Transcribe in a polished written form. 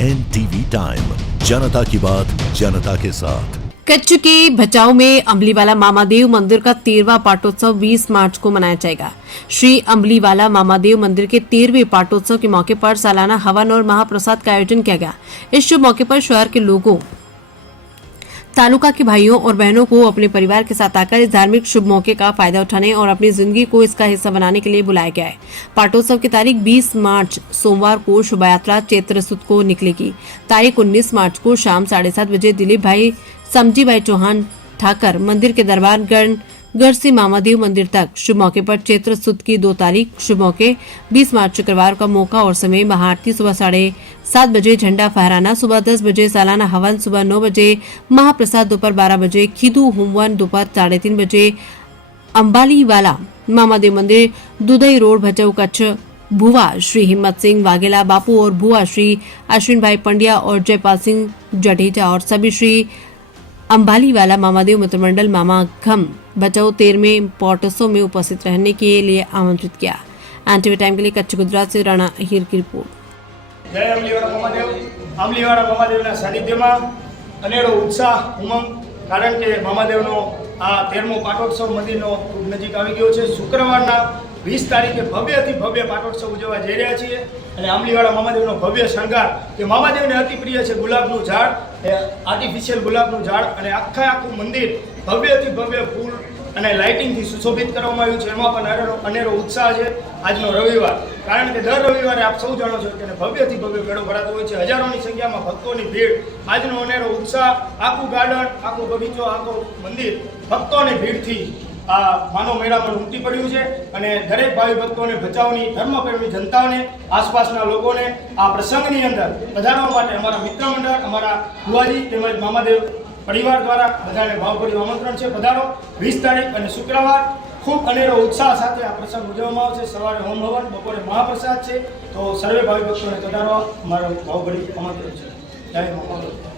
NTV time, जनता की बात जनता के साथ। कच्छ के भचाऊ में अम्बलीवाला मामादेव मंदिर का 13वां पाटोत्सव 20 मार्च को मनाया जाएगा। श्री अम्बलीवाला मामादेव मंदिर के 13वें पाटोत्सव के मौके पर सालाना हवन और महाप्रसाद का आयोजन किया गया। इस शुभ मौके पर शहर के लोगों, तालुका के भाइयों और बहनों को अपने परिवार के साथ आकर इस धार्मिक शुभ मौके का फायदा उठाने और अपनी जिंदगी को इसका हिस्सा बनाने के लिए बुलाया गया है। पाटोत्सव की तारीख 20 मार्च सोमवार को शोभा यात्रा चैत्र सुद को निकलेगी। तारीख 19 मार्च को शाम 7:30 बजे दिलीप भाई समजी भाई चौहान ठाकर मंदिर के दरबार गढ़ से मामादेव मंदिर तक। शुभ मौके पर चैत्र सुद की 2 तारीख शुभ मौके 20 मार्च शुक्रवार का मौका और समय महाआरती सुबह 7:30 बजे, झंडा फहराना सुबह 10 बजे, सालाना हवन सुबह 9 बजे, महाप्रसाद दोपहर 12 बजे, खिदू होमवन दोपहर 3:30 बजे। अम्बालीवाला मामादेव मंदिर, दुधई रोड, भचाऊ, कच्छ। भुआ श्री हिम्मत सिंह वाघेला बापू और भुआ श्री अश्विन भाई पंड्या और जयपाल सिंह जडेजा और सभी श्री अम्बालीवाला मामादेव मित्रमंडल मामाघम भचाऊ 13वें पाटोत्सव में उपस्थित रहने के लिए आमंत्रित किया। एनटीवी टाइम के लिए कच्छ गुजरात से राणा अहिर की रिपोर्ट। जय अम्बलीवाला मामादेवना सानिध्यમાં અનેરો ઉત્સાહ ઉમંગ, કારણ કે મામાદેવનો આ 13મો પાટોત્સવ મંદિરનો ખૂબ નજીક આવી ગયો છે। શુક્રવારના 20 તારીખે ભવ્યથી ભવ્ય પાટોત્સવ ઉજવવા જઈ રહ્યા છીએ અને આંબલીવાળા મામાદેવનો ભવ્ય શણગાર, કે મામાદેવને અતિ પ્રિય છે ગુલાબનું ઝાડ, આર્ટિફિશિયલ ગુલાબનું ઝાડ, અને આખું મંદિર ભવ્યથી ભવ્ય ફૂલ અને લાઇટિંગથી સુશોભિત કરવામાં આવ્યું છે। એમાં પણ અનેરો ઉત્સાહ છે। આજનો રવિવાર, કારણ કે દર રવિવારે આપ સૌ જાણો છો કે ભવ્યથી ભવ્ય મેળો ભરાતો હોય છે, હજારોની સંખ્યામાં ભક્તોની ભીડ। આજનો અનેરો ઉત્સાહ, આખું ગાર્ડન, આખો બગીચો, આખો મંદિર ભક્તોની ભીડથી આ માનવ મેળામાં ઉમટી પડ્યું છે અને દરેક ભાવિ ભક્તોને, ભચાઉની ધર્મપ્રેમી જનતાને, આસપાસના લોકોને આ પ્રસંગની અંદર પધારવા માટે અમારા મિત્ર મંડળ, અમારા ભુવાજી તેમજ મામાદેવ પરિવાર દ્વારા બધાને ભાવભર્યું આમંત્રણ છે। પધારો। 20 તારીખ અને શુક્રવાર ખૂબ અનેરો ઉત્સાહ સાથે આ પ્રસંગ ઉજવવામાં આવશે। સવારે હોમ હવન, બપોરે મહાપ્રસાદ છે, તો સર્વે ભાવિ ભક્તોને પધારવા અમારું ભાવભર્યું આમંત્રણ છે। જય મામાદેવ।